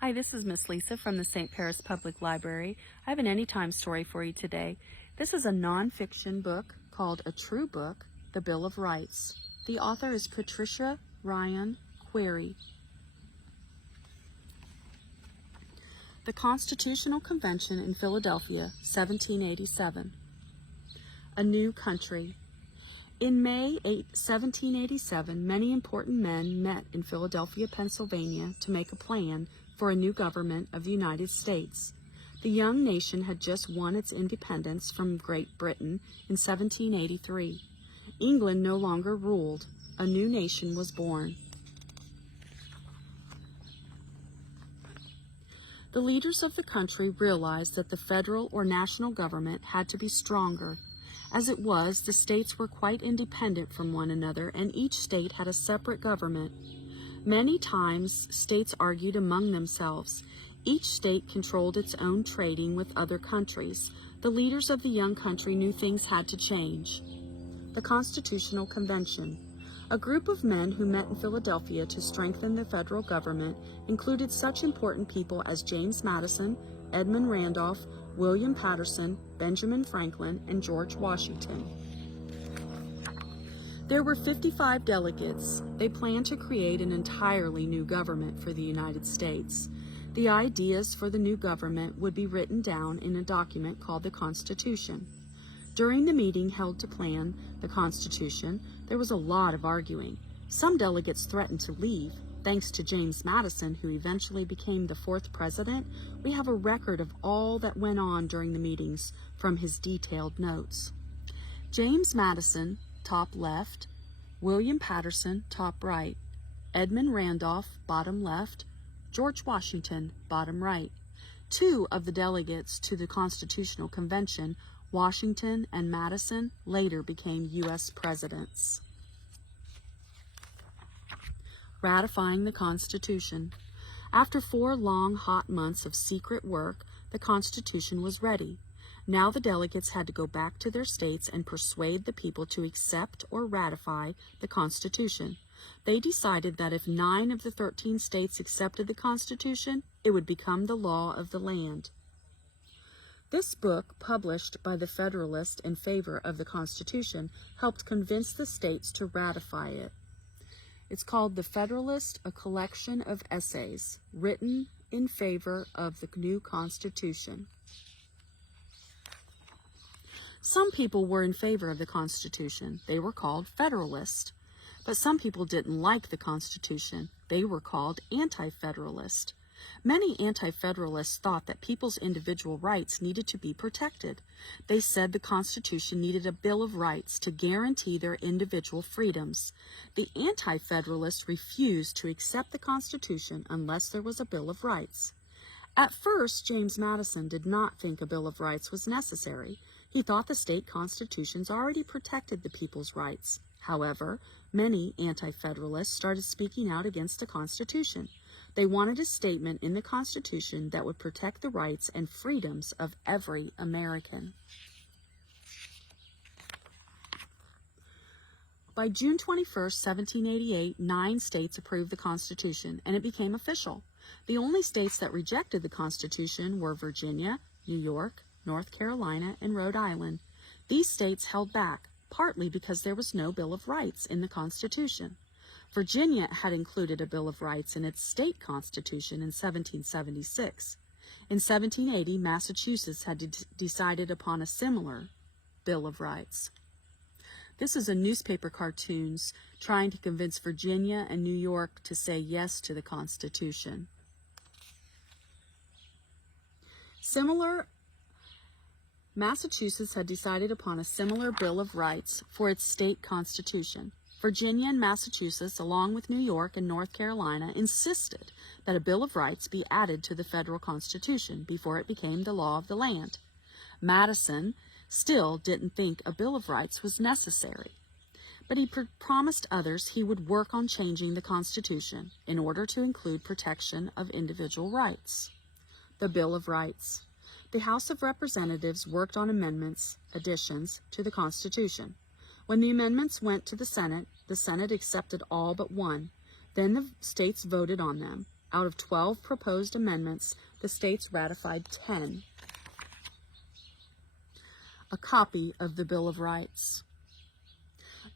Hi, this is Miss Lisa from the St. Paris Public Library. I have an anytime story for you today. This is a nonfiction book called A True Book, The Bill of Rights. The author is Patricia Ryan Query. The Constitutional Convention in Philadelphia, 1787. A New Country. In May 1787, many important men met in Philadelphia, Pennsylvania to make a plan for a new government of the United States. The young nation had just won its independence from Great Britain in 1783. England no longer ruled. A new nation was born. The leaders of the country realized that the federal or national government had to be stronger. As it was, the states were quite independent from one another, and each state had a separate government. Many times, states argued among themselves. Each state controlled its own trading with other countries. The leaders of the young country knew things had to change. The Constitutional Convention. A group of men who met in Philadelphia to strengthen the federal government included such important people as James Madison, Edmund Randolph, William Patterson, Benjamin Franklin, and George Washington. There were 55 delegates. They planned to create an entirely new government for the United States. The ideas for the new government would be written down in a document called the Constitution. During the meeting held to plan the Constitution, there was a lot of arguing. Some delegates threatened to leave. Thanks to James Madison, who eventually became the 4th president, we have a record of all that went on during the meetings from his detailed notes. James Madison, top left, William Patterson, top right, Edmund Randolph, bottom left, George Washington, bottom right. 2 of the delegates to the Constitutional Convention, Washington and Madison, later became U.S. presidents. Ratifying the Constitution. After 4 long, hot months of secret work, the Constitution was ready. Now the delegates had to go back to their states and persuade the people to accept or ratify the Constitution. They decided that if 9 of the 13 states accepted the Constitution, it would become the law of the land. This book, published by the Federalist in favor of the Constitution, helped convince the states to ratify it. It's called The Federalist, a collection of essays written in favor of the new Constitution. Some people were in favor of the Constitution. They were called Federalists. But some people didn't like the Constitution. They were called Anti-Federalist. Many Anti-Federalists thought that people's individual rights needed to be protected. They said the Constitution needed a Bill of Rights to guarantee their individual freedoms. The Anti-Federalists refused to accept the Constitution unless there was a Bill of Rights. At first, James Madison did not think a Bill of Rights was necessary. He thought the state constitutions already protected the people's rights. However, many Anti-Federalists started speaking out against the Constitution. They wanted a statement in the Constitution that would protect the rights and freedoms of every American. By June 21, 1788, 9 states approved the Constitution, and it became official. The only states that rejected the Constitution were Virginia, New York, North Carolina, and Rhode Island. These states held back, partly because there was no Bill of Rights in the Constitution. Virginia had included a Bill of Rights in its state constitution in 1776. In 1780, Massachusetts had decided upon a similar Bill of Rights. This is a newspaper cartoons trying to convince Virginia and New York to say yes to the Constitution. Massachusetts had decided upon a similar Bill of Rights for its state constitution. Virginia and Massachusetts, along with New York and North Carolina, insisted that a Bill of Rights be added to the federal Constitution before it became the law of the land. Madison still didn't think a Bill of Rights was necessary, but he promised others he would work on changing the Constitution in order to include protection of individual rights. The Bill of Rights. The House of Representatives worked on additions to the Constitution. When the amendments went to the Senate accepted all but one. Then the states voted on them. Out of 12 proposed amendments, the states ratified 10. A copy of the Bill of Rights.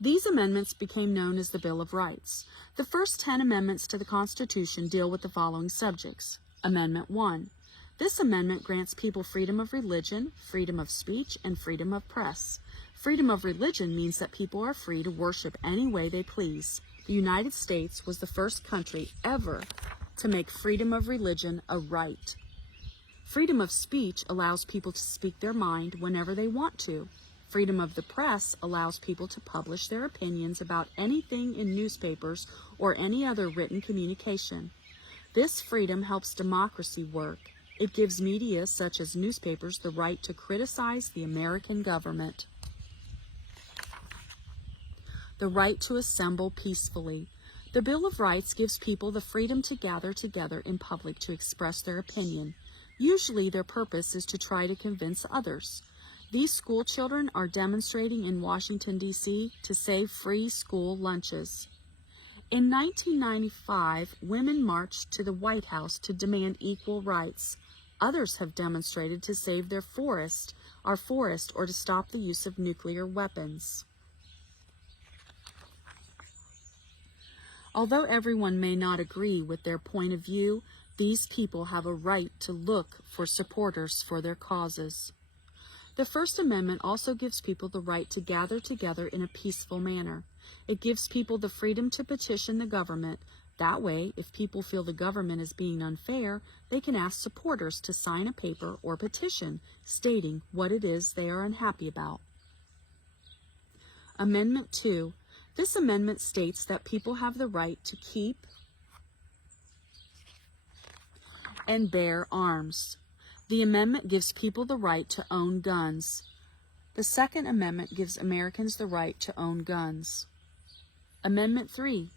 These amendments became known as the Bill of Rights. The first 10 amendments to the Constitution deal with the following subjects. Amendment 1. This amendment grants people freedom of religion, freedom of speech, and freedom of press. Freedom of religion means that people are free to worship any way they please. The United States was the first country ever to make freedom of religion a right. Freedom of speech allows people to speak their mind whenever they want to. Freedom of the press allows people to publish their opinions about anything in newspapers or any other written communication. This freedom helps democracy work. It gives media, such as newspapers, the right to criticize the American government. The right to assemble peacefully. The Bill of Rights gives people the freedom to gather together in public to express their opinion. Usually their purpose is to try to convince others. These school children are demonstrating in Washington, D.C. to save free school lunches. In 1995, women marched to the White House to demand equal rights. Others have demonstrated to save their forest, our forest, or to stop the use of nuclear weapons. Although everyone may not agree with their point of view, these people have a right to look for supporters for their causes. The First Amendment also gives people the right to gather together in a peaceful manner. It gives people the freedom to petition the government. That way, if people feel the government is being unfair, they can ask supporters to sign a paper or petition stating what it is they are unhappy about. Amendment 2. This amendment states that people have the right to keep and bear arms. The amendment gives people the right to own guns. The Second Amendment gives Americans the right to own guns. Amendment 3.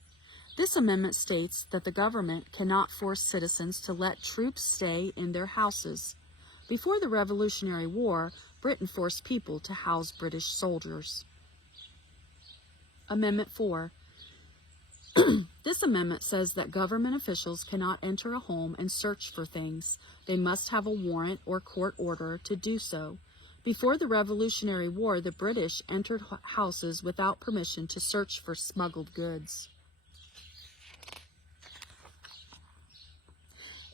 This amendment states that the government cannot force citizens to let troops stay in their houses. Before the Revolutionary War, Britain forced people to house British soldiers. Amendment 4. This amendment says that government officials cannot enter a home and search for things. They must have a warrant or court order to do so. Before the Revolutionary War, the British entered houses without permission to search for smuggled goods.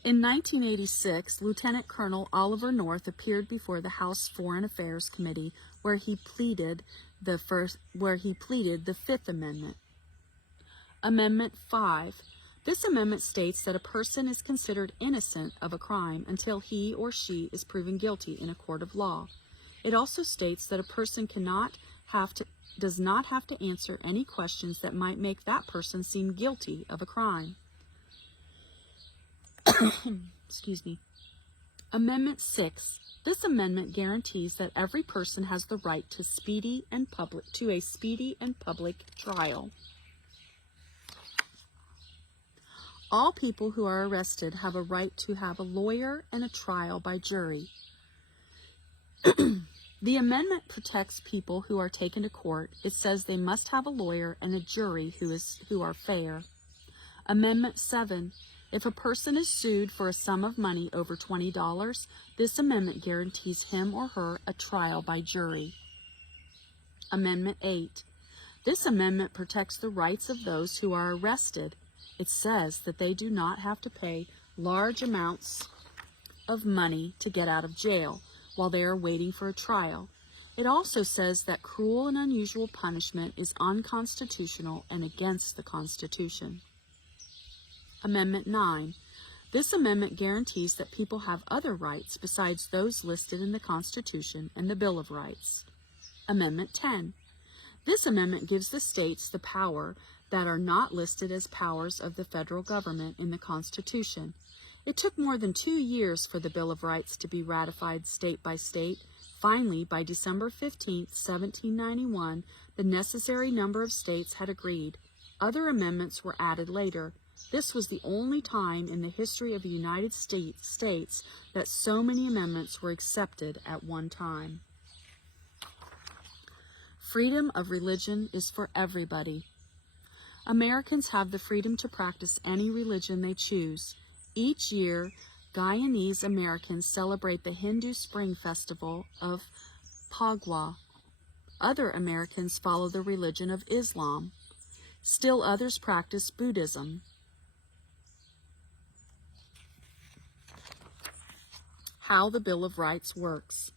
In 1986, Lieutenant Colonel Oliver North appeared before the House Foreign Affairs Committee where he pleaded the Fifth Amendment. Amendment 5. This amendment states that a person is considered innocent of a crime until he or she is proven guilty in a court of law. It also states that a person does not have to answer any questions that might make that person seem guilty of a crime. Excuse me. Amendment 6. This amendment guarantees that every person has the right to a speedy and public trial. All people who are arrested have a right to have a lawyer and a trial by jury. The amendment protects people who are taken to court. It says they must have a lawyer and a jury who are fair. Amendment 7. If a person is sued for a sum of money over $20, this amendment guarantees him or her a trial by jury. Amendment 8. This amendment protects the rights of those who are arrested. It says that they do not have to pay large amounts of money to get out of jail while they are waiting for a trial. It also says that cruel and unusual punishment is unconstitutional and against the Constitution. Amendment 9. This amendment guarantees that people have other rights besides those listed in the Constitution and the Bill of Rights. Amendment 10. This amendment gives the states the power that are not listed as powers of the federal government in the Constitution. It took more than 2 years for the Bill of Rights to be ratified state by state. Finally, by December 15, 1791, the necessary number of states had agreed. Other amendments were added later. This was the only time in the history of the United States that so many amendments were accepted at one time. Freedom of religion is for everybody. Americans have the freedom to practice any religion they choose. Each year, Guyanese Americans celebrate the Hindu Spring Festival of Phagwah. Other Americans follow the religion of Islam. Still others practice Buddhism. How the Bill of Rights works.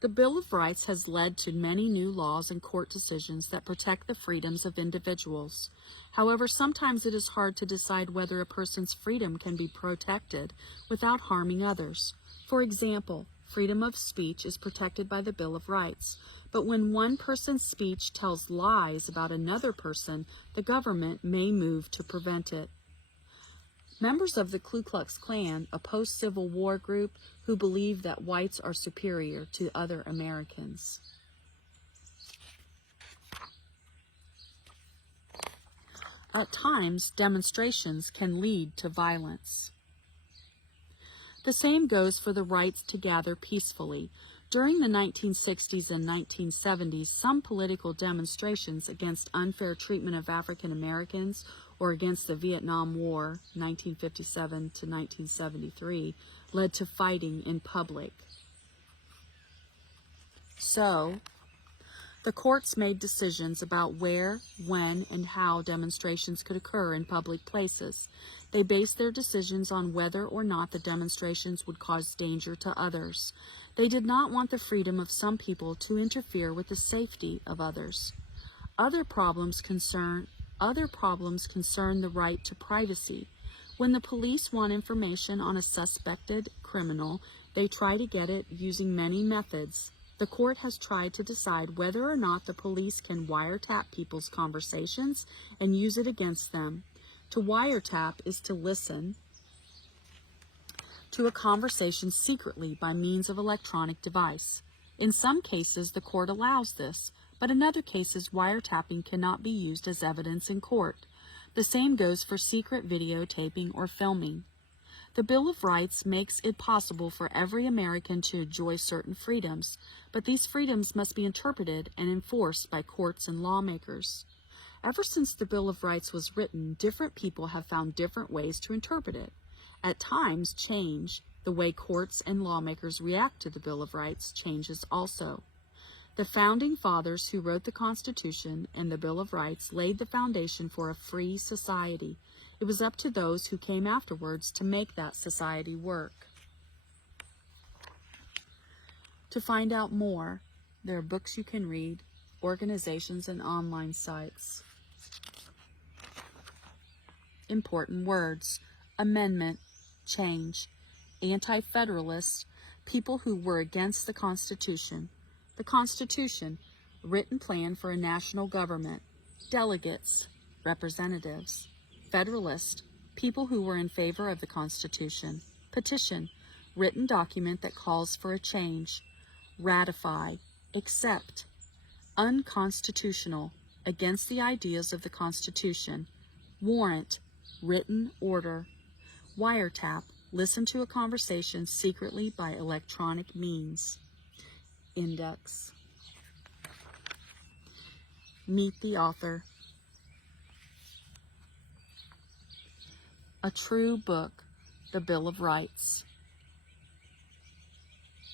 The Bill of Rights has led to many new laws and court decisions that protect the freedoms of individuals. However, sometimes it is hard to decide whether a person's freedom can be protected without harming others. For example, freedom of speech is protected by the Bill of Rights, but when one person's speech tells lies about another person, the government may move to prevent it. Members of the Ku Klux Klan, a post-Civil War group who believe that whites are superior to other Americans. At times, demonstrations can lead to violence. The same goes for the rights to gather peacefully. During the 1960s and 1970s, some political demonstrations against unfair treatment of African Americans or against the Vietnam War, 1957 to 1973, led to fighting in public. So, the courts made decisions about where, when, and how demonstrations could occur in public places. They based their decisions on whether or not the demonstrations would cause danger to others. They did not want the freedom of some people to interfere with the safety of others. Other problems concern the right to privacy. When the police want information on a suspected criminal, they try to get it using many methods. The court has tried to decide whether or not the police can wiretap people's conversations and use it against them. To wiretap is to listen to a conversation secretly by means of electronic device. In some cases, the court allows this, but in other cases, wiretapping cannot be used as evidence in court. The same goes for secret videotaping or filming. The Bill of Rights makes it possible for every American to enjoy certain freedoms, but these freedoms must be interpreted and enforced by courts and lawmakers. Ever since the Bill of Rights was written, different people have found different ways to interpret it. At times, the way courts and lawmakers react to the Bill of Rights changes also. The Founding Fathers who wrote the Constitution and the Bill of Rights laid the foundation for a free society. It was up to those who came afterwards to make that society work. To find out more, there are books you can read, organizations, and online sites. Important words: amendment, change, anti-federalists, people who were against the Constitution. The Constitution, written plan for a national government. Delegates, representatives. Federalist, people who were in favor of the Constitution. Petition, written document that calls for a change. Ratify, accept. Unconstitutional, against the ideas of the Constitution. Warrant, written order. Wiretap, listen to a conversation secretly by electronic means. Index. Meet the author. A true book, the Bill of Rights.